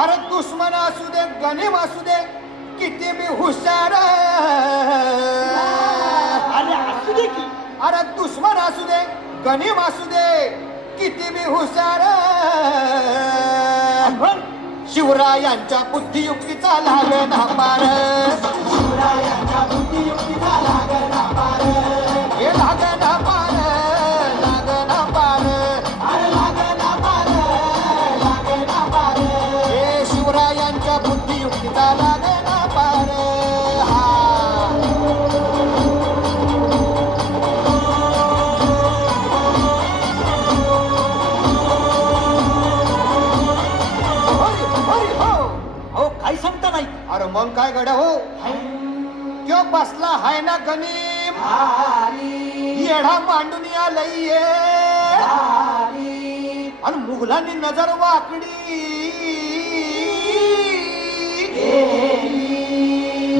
अरे दुश्मन असू दे गणिम असू दे किती मी हुशार अरे असू दे की. अरे दुश्मन असू दे गणिम असू दे किती मी हुशार शिवरायांच्या बुद्धियुक्तीचा लाग धापार शिवरायांच्या बुद्धियुक्तीचा लाग धापार हे लाग धापार मग काय गड्या हो? त्यो बसला हाय ना गणिम येढा मांडून आलंय आणि मुघलांनी नजर वाकडी.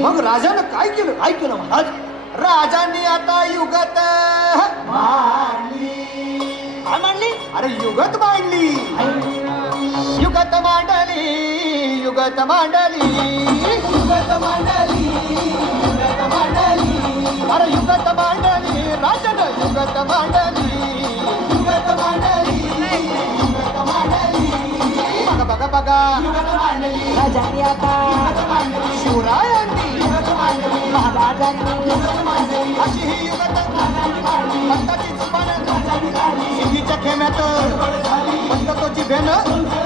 मग राजानं काय केलं? काय केलं महाराज? राजाने आता युगत काय मांडली? अरे युगत मांडली. युगत मांडली युगत मांडली. युगत मांडली युगत मांडली अरे युगत मांडली राजानं युगत मांडली युगत मांडली युगत मांडली बघा बघा बघा. राजांनी आता. शिवरायांनी. महाराजांनी. अशी ही युगत भक्ताची खेम्यात. बंद तो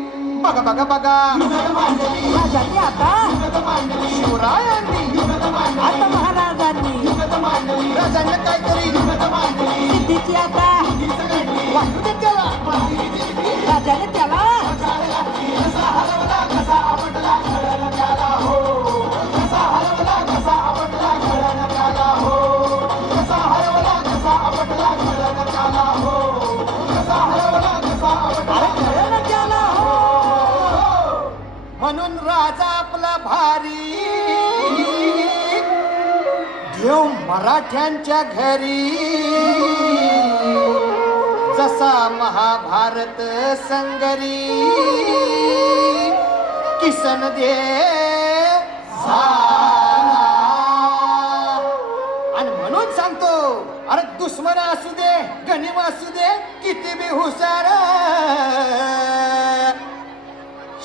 बघा बघा बघा राजांनी आता शिवरायांनी आता महाराजांनी राजांनी काहीतरी सिद्धीची आता वाटू दे त्याला राजाने देव मराठ्यांच्या घरी. जसा महाभारत संगरी किसन दे आणि म्हणून सांगतो अरे दुश्मन असू दे गणिम असू दे किती बी हुशार.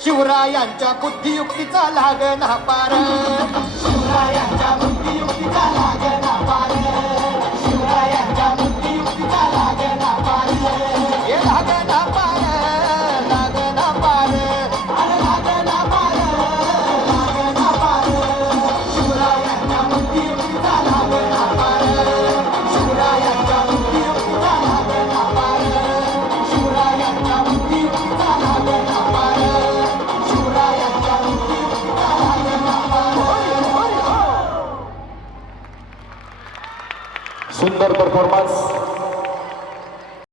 शिवरायांच्या बुद्धियुक्तीचा लागना पार शिवरायांच्या बुद्धियुक्तीचा लागना पार सुंदर परफॉर्मन्स